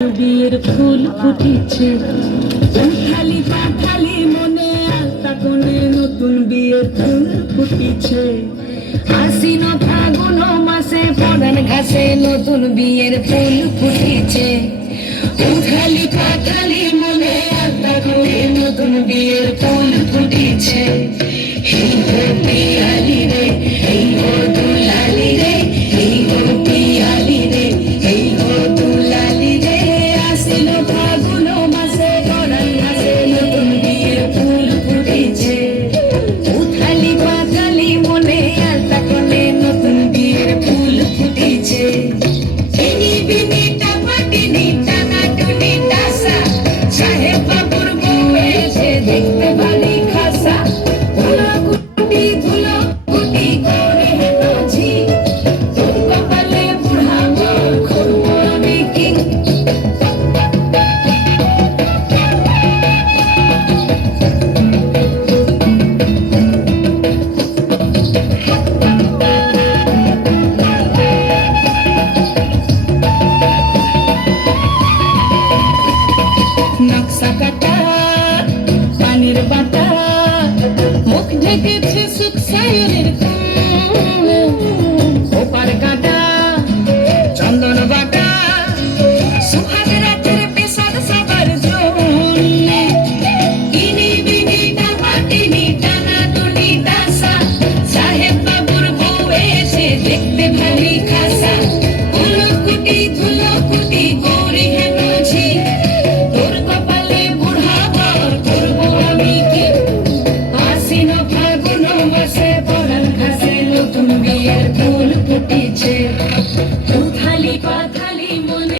বিয়ের ফুল ফুটিছে, খালি পাখালি মনে আলতা কোণে নতুন বিয়ের ফুল ফুটিছে। আশ্বিন ফাগুন মাসে পরান ঘাসে নতুন বিয়ের ফুল ফুটিছে। খালি পাখালি মনে আলতা কোণে নতুন বিয়ের ফুল ফুটিছে। এই হো পিয়ালি রে, এই হো দুলালি রে, এই হো পিয়ালি রে, এই হো দুলালি রে। আশ্বিন ফাগুন মাসে পরান ঘাসে নতুন বিয়ের ফুল ফুটিছে। উথালি পাথালি মনে আলতা কোণে নতুন বিয়ের ফুল ফুটিছে। এনি বিনি টাপাটিনি টানা টুনি টাসা, সাহেব বাবুর বউ এসে দেখতে ভারী খাসা। ধুলো গুটি করে হেঁটোছি, তোর কপালে বুড়া বর করবো আমি কি। নকশা কাটা পানির বাটা, মুখ ঢেকেছে সুখ সায়নের ওপার কাটা চন্দন বাটা, সুহাস